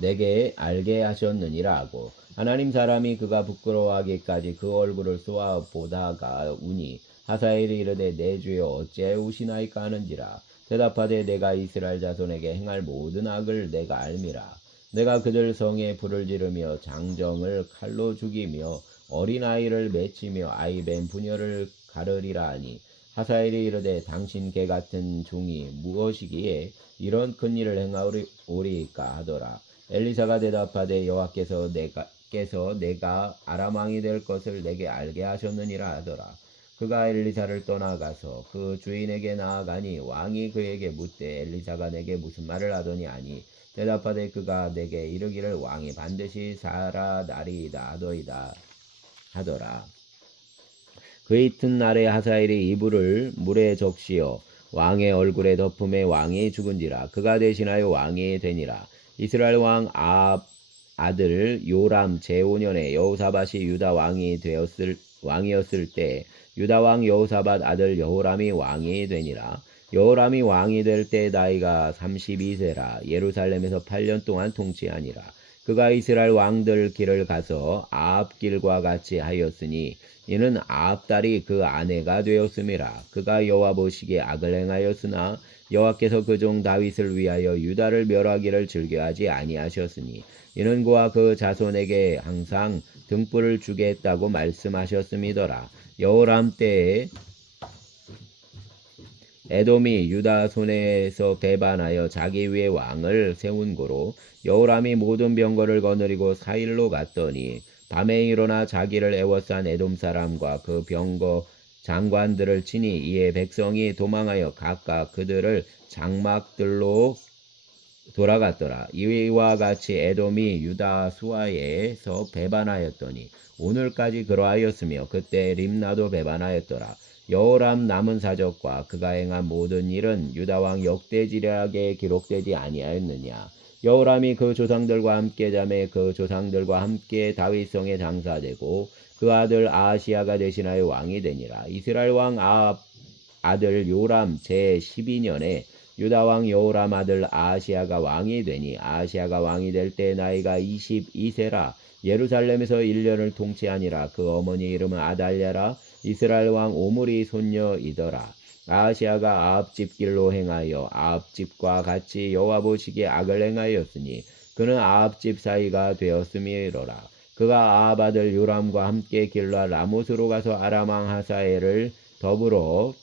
내게 알게 하셨느니라 하고 하나님 사람이 그가 부끄러워하기까지 그 얼굴을 쏘아 보다가 우니 하사엘이 이르되 내 주여 어찌하여 우시나이까 하는지라. 대답하되 내가 이스라엘 자손에게 행할 모든 악을 내가 알미라. 내가 그들 성에 불을 지르며 장정을 칼로 죽이며 어린아이를 맺히며 아이 뱀 부녀를 가르리라 하니 하사엘이 이르되 당신 개 같은 종이 무엇이기에 이런 큰 일을 행하오리까 하더라. 엘리사가 대답하되 여호와께서 내가 아람 왕이 될 것을 내게 알게 하셨느니라 하더라. 그가 엘리사를 떠나가서 그 주인에게 나아가니 왕이 그에게 묻되 엘리사가 내게 무슨 말을 하더니 하니 대답하되 그가 내게 이르기를 왕이 반드시 살아나리이다 하더이다 하더라. 그 이튿날에 하사엘이 이불을 물에 적시어 왕의 얼굴에 덮음에 왕이 죽은지라. 그가 대신하여 왕이 되니라. 이스라엘 왕 아합 아들 요람 제5년에 여호사밧이 유다 왕이었을 때 유다 왕 여호사밧 아들 여호람이 왕이 되니라. 여호람이 왕이 될 때 나이가 32세라. 예루살렘에서 8년 동안 통치하니라. 그가 이스라엘 왕들 길을 가서 아합 길과 같이 하였으니 이는 아합 딸이 그 아내가 되었음이라. 그가 여호와 보시기에 악을 행하였으나 여호와께서 그 종 다윗을 위하여 유다를 멸하기를 즐겨하지 아니하셨으니 이는 그와 그 자손에게 항상 등불을 주게 했다고 말씀하셨음이더라. 여호람 때에 에돔이 유다 손에서 배반하여 자기 위에 왕을 세운 고로 여호람이 모든 병거를 거느리고 사일로 갔더니 밤에 일어나 자기를 애워싼 에돔 사람과 그 병거 장관들을 치니 이에 백성이 도망하여 각각 그들을 장막들로 돌아갔더라. 이와 같이 에돔이 유다 수하에서 배반하였더니 오늘까지 그러하였으며 그때 림나도 배반하였더라. 여호람 남은 사적과 그가 행한 모든 일은 유다 왕 역대지략에 기록되지 아니하였느냐. 여호람이 그 조상들과 함께 잠에 그 조상들과 함께 다윗성에 장사되고 그 아들 아하시야가 대신하여 왕이 되니라. 이스라엘 왕 아합 아들 요람 제12년에 유다 왕 여호람 아들 아하시야가 왕이 되니 아하시야가 왕이 될 때 나이가 22세라. 예루살렘에서 1년을 통치하니라. 그 어머니 이름은 아달랴라. 이스라엘 왕 오므리 손녀이더라. 아하시야가 아합집 길로 행하여 아합집과 같이 여호와 보시기에 악을 행하였으니 그는 아합집 사이가 되었음이로라. 그가 아합 아들 요람과 함께 길라 라못으로 가서 아람 왕 하사엘을 더불어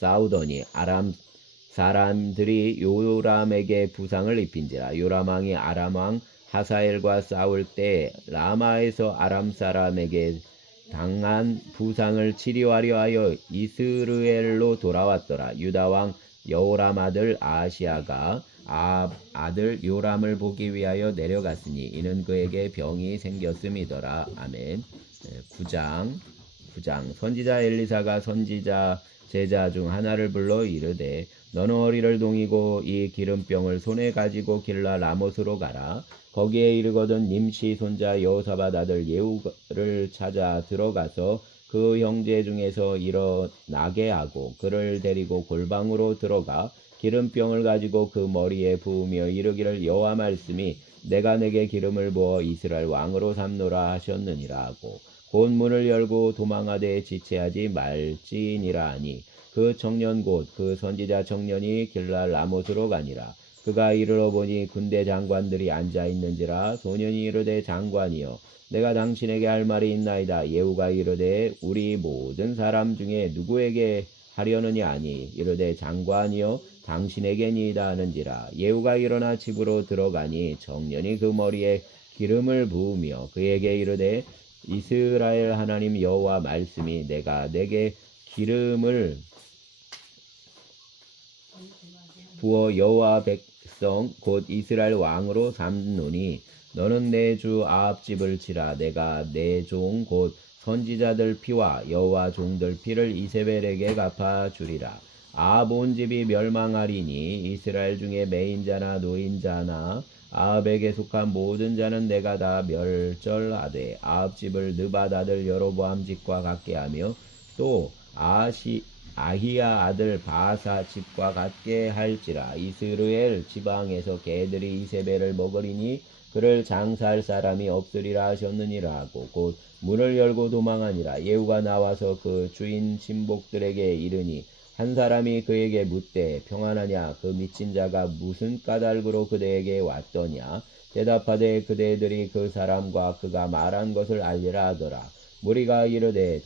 싸우더니 아람 사람들이 요람에게 부상을 입힌지라. 요람 왕이 아람 왕 하사엘과 싸울 때 라마에서 아람 사람에게 당한 부상을 치료하려 하여 이스르엘로 돌아왔더라. 유다 왕 여호람 아들 아하시야가 아합 아들 요람을 보기 위하여 내려갔으니 이는 그에게 병이 생겼음이더라. 아멘. 9장 선지자 엘리사가 선지자 제자 중 하나를 불러 이르되 너는 허리를 동이고 이 기름병을 손에 가지고 길라 라못으로 가라. 거기에 이르거든 님시 손자 여호사밧 아들 예후를 찾아 들어가서 그 형제 중에서 일어나게 하고 그를 데리고 골방으로 들어가 기름병을 가지고 그 머리에 부으며 이르기를 여호와 말씀이 내가 내게 기름을 부어 이스라엘 왕으로 삼노라 하셨느니라 하고 곧 문을 열고 도망하되 지체하지 말지니라 하니 그 청년 곧 그 선지자 청년이 길랄 라못으로 가니라. 그가 이르러 보니 군대 장관들이 앉아 있는지라. 소년이 이르되 장관이여 내가 당신에게 할 말이 있나이다. 예후가 이르되 우리 모든 사람 중에 누구에게 하려느냐 하니 이르되 장관이여 당신에게니이다 하는지라. 예후가 일어나 집으로 들어가니 청년이 그 머리에 기름을 부으며 그에게 이르되 이스라엘 하나님 여호와 말씀이 내가 내게 기름을 부어 여호와 백성 곧 이스라엘 왕으로 삼노니 너는 내 주 아합 집을 치라. 내가 내 종 곧 선지자들 피와 여호와 종들 피를 이세벨에게 갚아주리라. 아합 온 집이 멸망하리니 이스라엘 중에 매인자나 노인자나 아합에게 속한 모든 자는 내가 다 멸절하되 아합 집을 느밧 아들 여로보암 집과 같게 하며 또 아히야 아들 바사 집과 같게 할지라. 이스라엘 지방에서 개들이 이세벨을 먹으리니 그를 장사할 사람이 없으리라 하셨느니라 하고 곧 문을 열고 도망하니라. 예후가 나와서 그 주인 신복들에게 이르니 한 사람이 그에게 묻되 평안하냐. 그 미친 자가 무슨 까닭으로 그대에게 왔더냐. 대답하되 그대들이 그 사람과 그가 말한 것을 알리라 하더라. 무리가 이르되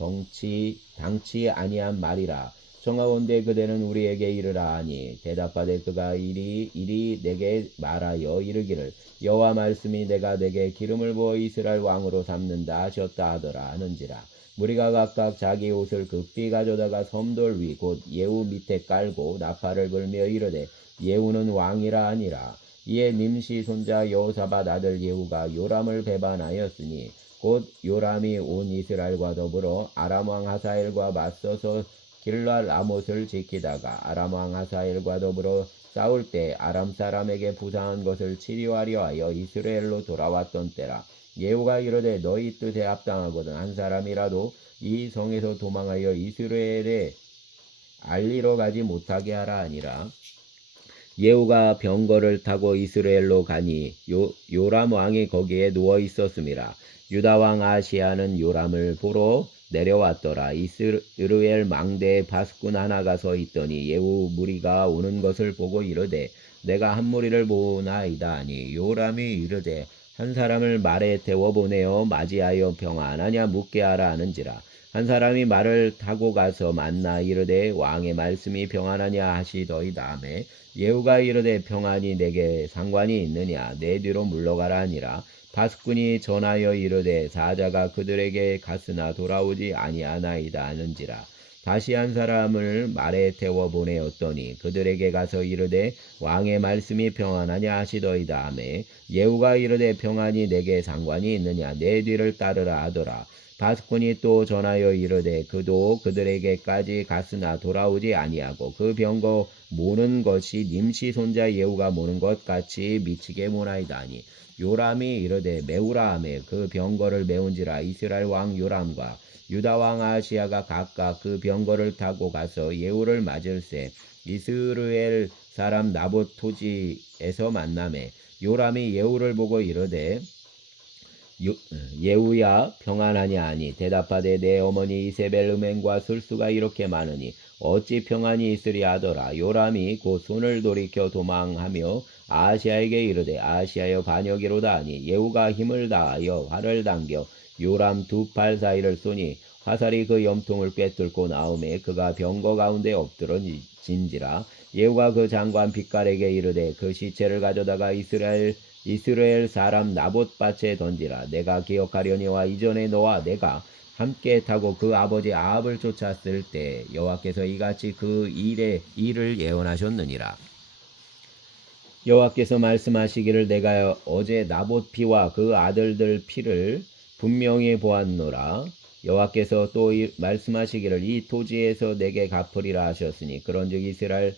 당치 아니한 말이라. 청하건대 그대는 우리에게 이르라 하니 대답하되 그가 이리 내게 말하여 이르기를 여호와 말씀이 내가 내게 기름을 부어 이스라엘 왕으로 삼는다 하셨다 하더라 하는지라. 무리가 각각 자기 옷을 급히 가져다가 섬돌 위 곧 예후 밑에 깔고 나팔을 불며 이르되 예후는 왕이라 하니라. 이에 nim시 손자 여호사밧 아들 예후가 요람을 배반하였으니 곧 요람이 온 이스라엘과 더불어 아람 왕 하사엘과 맞서서 길랄 아못을 지키다가 아람 왕 하사엘과 더불어 싸울 때 아람 사람에게 부상한 것을 치료하려 하여 이스라엘로 돌아왔던 때라. 예후가 이르되 너희 뜻에 합당하거든 한 사람이라도 이 성에서 도망하여 이스라엘에 알리러 가지 못하게 하라 하니라. 예후가 병거를 타고 이스라엘로 가니 요람 왕이 거기에 누워 있었음이라. 유다 왕 아시야는 요람을 보러 내려왔더라. 이스라엘 망대에 바스꾼 하나가 서 있더니 예후 무리가 오는 것을 보고 이르되 내가 한 무리를 보나이다 하니 요람이 이르되 한 사람을 말에 태워 보내어 맞이하여 평안하냐 묻게 하라 하는지라. 한 사람이 말을 타고 가서 만나 이르되 왕의 말씀이 평안하냐 하시더이다 하매 예후가 이르되 평안이 내게 상관이 있느냐 내 뒤로 물러가라 하니라. 바스꾼이 전하여 이르되 사자가 그들에게 갔으나 돌아오지 아니하나이다 하는지라. 다시 한 사람을 말에 태워 보내었더니 그들에게 가서 이르되 왕의 말씀이 평안하냐 하시더이다 하매 예후가 이르되 평안이 내게 상관이 있느냐 내 뒤를 따르라 하더라. 바스꾼이 또 전하여 이르되 그도 그들에게까지 갔으나 돌아오지 아니하고 그 병거 모는 것이 nim시 손자 예후가 모는 것 같이 미치게 모나이다 하니 요람이 이르되 메우라 하매 그 병거를 메운지라. 이스라엘 왕 요람과 유다 왕 아시야가 각각 그 병거를 타고 가서 예후를 맞을새 이스라엘 사람 나봇 토지에서 만나매 요람이 예후를 보고 이르되 예후야 평안하냐 하니 대답하되 내 어머니 이세벨 음행과 술수가 이렇게 많으니 어찌 평안이 있으리 하더라. 요람이 곧 손을 돌이켜 도망하며 아시야에게 이르되 아시야여 반역이로다 하니 예후가 힘을 다하여 활을 당겨 요람 두 팔 사이를 쏘니 화살이 그 염통을 꿰뚫고 나오매 그가 병거 가운데 엎드러진지라. 예후가 그 장관 빛깔에게 이르되 그 시체를 가져다가 이스라엘 사람 나봇 밭에 던지라. 내가 기억하려니와 이전에 너와 내가 함께 타고 그 아버지 아합을 쫓았을 때 여호와께서 이같이 그 일을 예언하셨느니라. 여호와께서 말씀하시기를 내가 어제 나봇 피와 그 아들들 피를 분명히 보았노라. 여호와께서 또 말씀하시기를 이 토지에서 내게 갚으리라 하셨으니 그런즉 이스라엘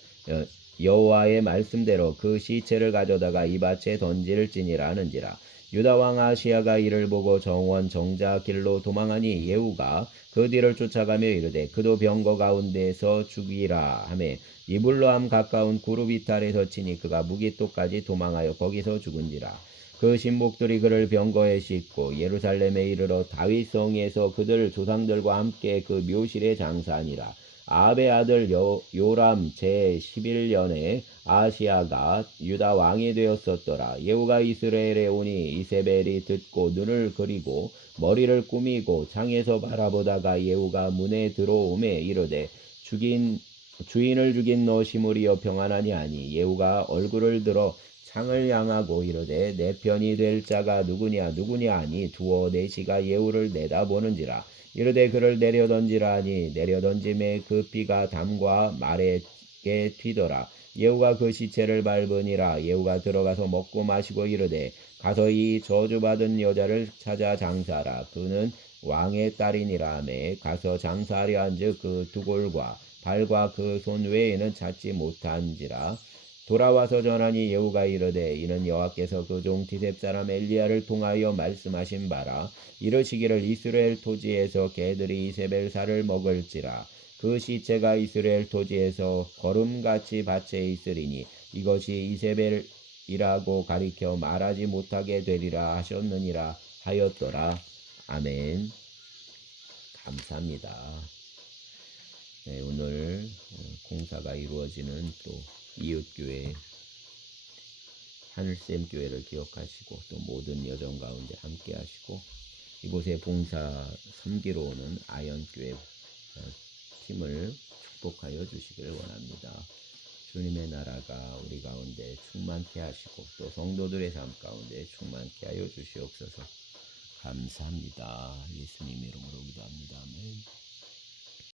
여호와의 말씀대로 그 시체를 가져다가 이 밭에 던질지니라 하는지라. 유다 왕 아시야가 이를 보고 정원 정자 길로 도망하니 예후가 그 뒤를 쫓아가며 이르되 그도 병거 가운데서 죽이라 하매 이블로함 가까운 구룹 이탈에서 치니 그가 무기토까지 도망하여 거기서 죽은지라. 그 신복들이 그를 병거에 싣고 예루살렘에 이르러 다윗 성에서 그들 조상들과 함께 그 묘실에 장사하니라. 아합의 아들 요람 제11년에 아시야가 유다 왕이 되었었더라. 예후가 이스라엘에 오니 이세벨이 듣고 눈을 그리고 머리를 꾸미고 창에서 바라보다가 예후가 문에 들어오매 이르되 주인을 죽인 너 시므리여 평안하니 하니 예후가 얼굴을 들어 창을 향하고 이르되 내 편이 될 자가 누구냐 하니 두어 내시가 예후를 내다보는지라. 이르되 그를 내려던지라 하니 내려던짐에 그 피가 담과 말에게 튀더라. 예후가 그 시체를 밟으니라. 예후가 들어가서 먹고 마시고 이르되 가서 이 저주받은 여자를 찾아 장사하라. 그는 왕의 딸이니라 하매 가서 장사하려 한즉 그 두골과 발과 그 손 외에는 찾지 못한지라. 돌아와서 전하니 예후가 이르되 이는 여호와께서 그 종 디셉 사람 엘리야를 통하여 말씀하신 바라. 이르시기를 이스라엘 토지에서 개들이 이세벨 살을 먹을지라. 그 시체가 이스라엘 토지에서 거름같이 밭에 있으리니 이것이 이세벨이라고 가리켜 말하지 못하게 되리라 하셨느니라 하였더라. 아멘. 감사합니다. 네, 오늘 공사가 이루어지는 또 이웃교회 하늘샘교회를 기억하시고 또 모든 여정 가운데 함께 하시고 이곳에 봉사 섬기러 오는 아연교회 팀을 축복하여 주시기를 원합니다. 주님의 나라가 우리 가운데 충만케 하시고 또 성도들의 삶 가운데 충만케 하여 주시옵소서. 감사합니다. 예수님 이름으로 기도합니다. 아멘.